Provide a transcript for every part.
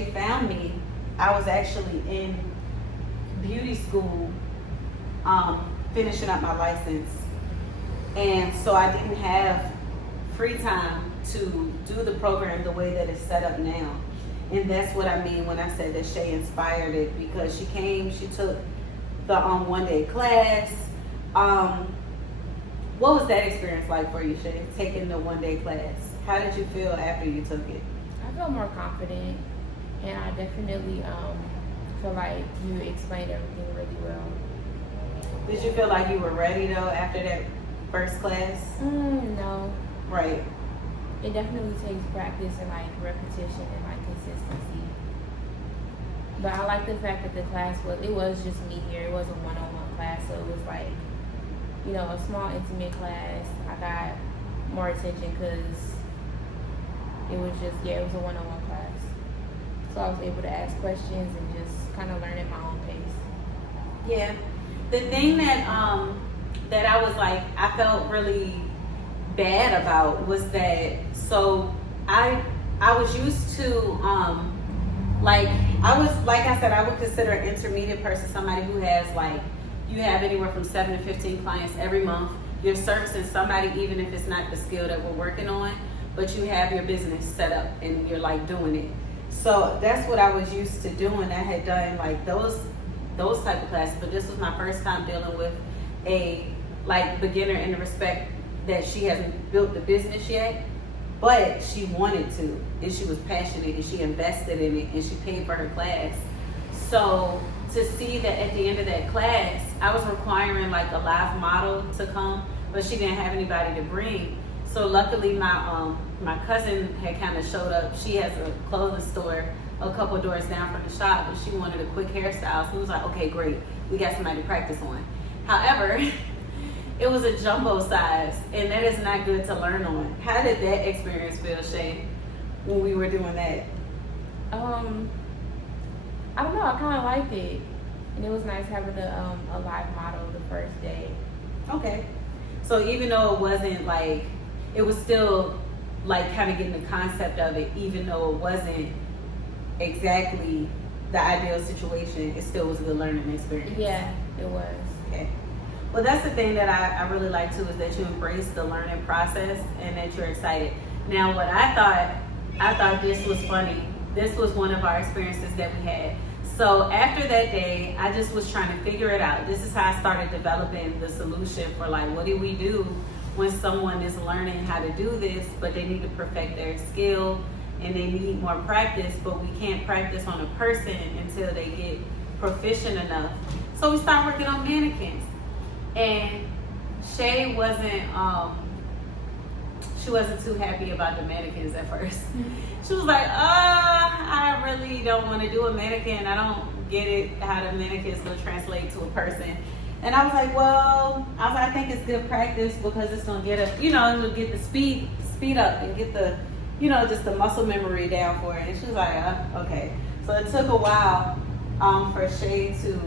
Shae found me, I was actually in beauty school, finishing up my license. And so I didn't have free time to do the program the way that it's set up now. And that's what I mean when I said that Shae inspired it, because she came, she took the one-day class. What was that experience like for you, Shae, taking the one-day class? How did you feel after you took it? I felt more confident, and I definitely feel like you explained everything really well. Did you feel like you were ready though after that first class? No. Right. It definitely takes practice and like repetition and like consistency. But I like the fact that the class was just me here. It was a one-on-one class, so it was like, you know, a small intimate class. I got more attention because it was just, it was a one-on-one class. So I was able to ask questions and just kind of learn at my own pace. Yeah. The thing that that I was like, I felt really bad about was that, so I was used to like I said, I would consider an intermediate person somebody who has like, you have anywhere from 7 to 15 clients every month. You're servicing somebody even if it's not the skill that we're working on, but you have your business set up and you're like doing it. So that's what I was used to doing. I had done like those type of classes, but this was my first time dealing with a like beginner in the respect that she hasn't built the business yet, but she wanted to, and she was passionate, and she invested in it, and she paid for her class. So to see that at the end of that class, I was requiring like a live model to come, but she didn't have anybody to bring. So luckily my cousin had kind of showed up. She has a clothing store a couple of doors down from the shop, and she wanted a quick hairstyle. So we was like, okay, great, we got somebody to practice on. However, it was a jumbo size, and that is not good to learn on. How did that experience feel, Shae, when we were doing that? I don't know, I kind of liked it. And it was nice having a live model the first day. Okay. So even though it wasn't like, it was still like kind of getting the concept of it, even though it wasn't exactly the ideal situation, it still was a good learning experience. Yeah, it was. Okay. Well, that's the thing that I really like too, is that you embrace the learning process and that you're excited. Now, what I thought this was funny. This was one of our experiences that we had. So after that day, I just was trying to figure it out. This is how I started developing the solution for like, what do we do when someone is learning how to do this, but they need to perfect their skill and they need more practice, but we can't practice on a person until they get proficient enough. So we started working on mannequins. And Shae wasn't too happy about the mannequins at first. She was like, I really don't want to do a mannequin. I don't get it, how the mannequins will translate to a person. And I was like, I think it's good practice because it's gonna get us, it'll get the speed up and get the, just the muscle memory down for it. And she was like, okay. So it took a while for Shae to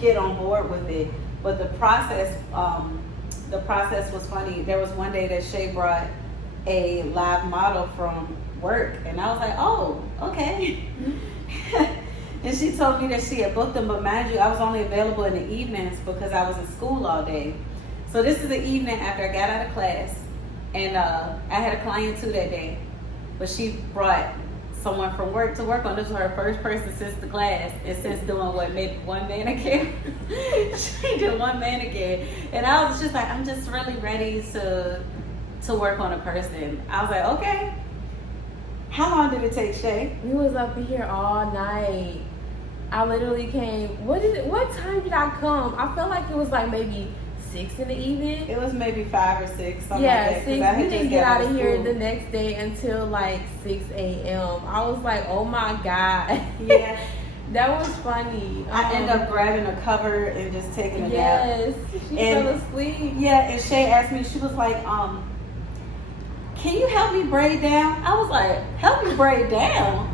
get on board with it. But the process was funny. There was one day that Shae brought a live model from work, and I was like, oh, okay. And she told me that she had booked them, but mind you, I was only available in the evenings because I was in school all day. So this is the evening after I got out of class, and I had a client too that day, but she brought someone from work to work on. This was her first person since the class, and since doing maybe one mannequin. She did one mannequin, and I was just like, I'm just really ready to work on a person. I was like, okay. How long did it take, Shae? We was up here all night. I literally came. What time did I come? I felt like it was like maybe 6 in the evening. It was maybe 5 or 6. Something yeah, like that, 6. We didn't get out of here the next day until like 6 a.m. I was like, oh my God. Yeah. That was funny. I ended up grabbing a cover and just taking a nap. Yes, she fell asleep. Yeah, and Shae asked me, she was like, can you help me braid down? I was like, help me braid down?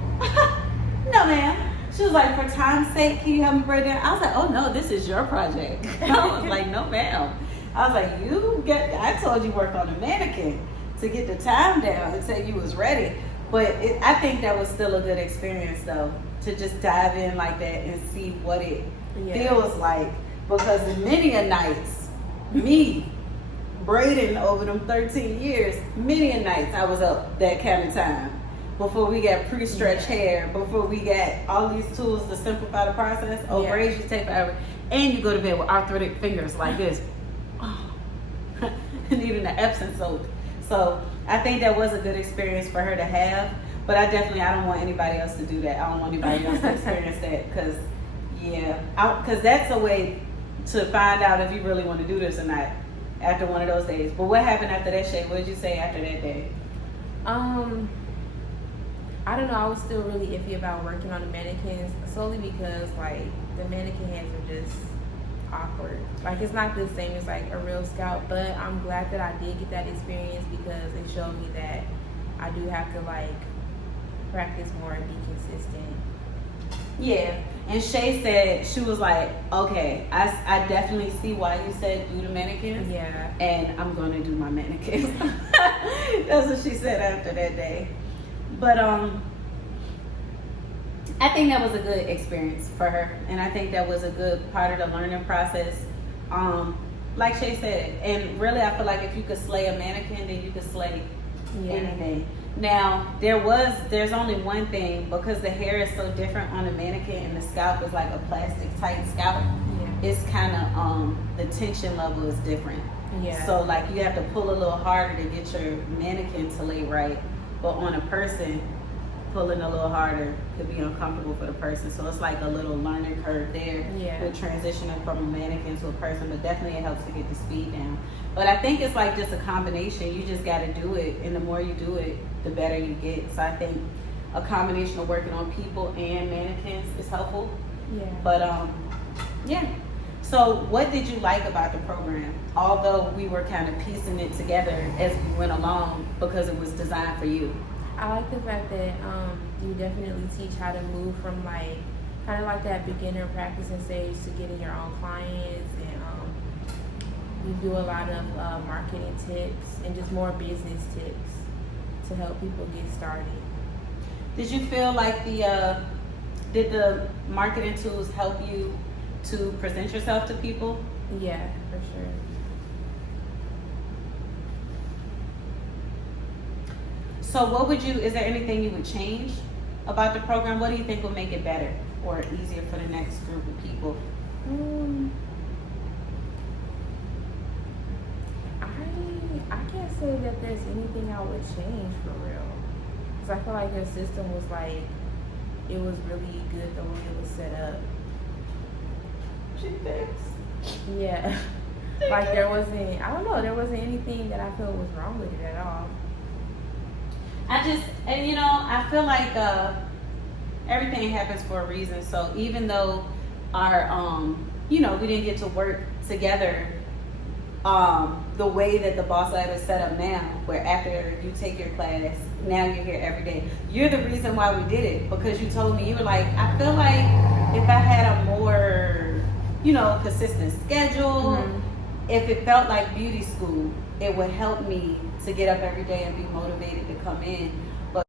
No, ma'am. She was like, for time's sake, can you help me braid down? I was like, oh no, this is your project. I was like, no, ma'am. I was like, I told you work on a mannequin to get the time down until you was ready. I think that was still a good experience though, to just dive in like that and see what it feels like. Because many a nights, me braiding over them 13 years, many a nights I was up that kind of time before we got pre-stretched hair, before we got all these tools to simplify the process. Braids used to take forever, and you go to bed with arthritic fingers like this, needing the Epsom salt. So I think that was a good experience for her to have, but I don't want anybody else to do that. I don't want anybody else to experience that, because that's a way to find out if you really want to do this or not after one of those days. But what happened after that, Shae? What did you say after that day? I don't know. I was still really iffy about working on the mannequins, solely because like the mannequin hands are just awkward. Like it's not the same as like a real scalp, but I'm glad that I did get that experience because it showed me that I do have to like practice more and be consistent. Yeah, and Shae said, she was like, okay, I definitely see why you said do the mannequins. Yeah. And I'm going to do my mannequins. That's what she said after that day. But I think that was a good experience for her. And I think that was a good part of the learning process. Like Shae said, and really I feel like if you could slay a mannequin, then you could slay anything. Now, there's only one thing, because the hair is so different on a mannequin and the scalp is like a plastic tight scalp. Yeah. It's kind of, the tension level is different. Yeah. So like you have to pull a little harder to get your mannequin to lay right. But on a person, pulling a little harder could be uncomfortable for the person. So it's like a little learning curve there with transitioning from a mannequin to a person, but definitely it helps to get the speed down. But I think it's like just a combination. You just got to do it, and the more you do it, the better you get. So I think a combination of working on people and mannequins is helpful. Yeah. But so what did you like about the program? Although we were kind of piecing it together as we went along because it was designed for you. I like the fact that you definitely teach how to move from like kind of like that beginner practicing stage to getting your own clients, and you do a lot of marketing tips and just more business tips to help people get started. Did you feel like did the marketing tools help you to present yourself to people? Yeah, for sure. So is there anything you would change about the program? What do you think would make it better or easier for the next group of people? I can't say that there's anything I would change for real. Because I feel like the system was like, it was really good the way it was set up. She thinks. Yeah. Like there wasn't anything that I felt was wrong with it at all. I feel like everything happens for a reason. So even though our, we didn't get to work together the way that the Boss Lab is set up now, where after you take your class, now you're here every day. You're the reason why we did it, because you told me, you were like, I feel like if I had a more, consistent schedule, if it felt like beauty school, it would help me to get up every day and be motivated to come in. But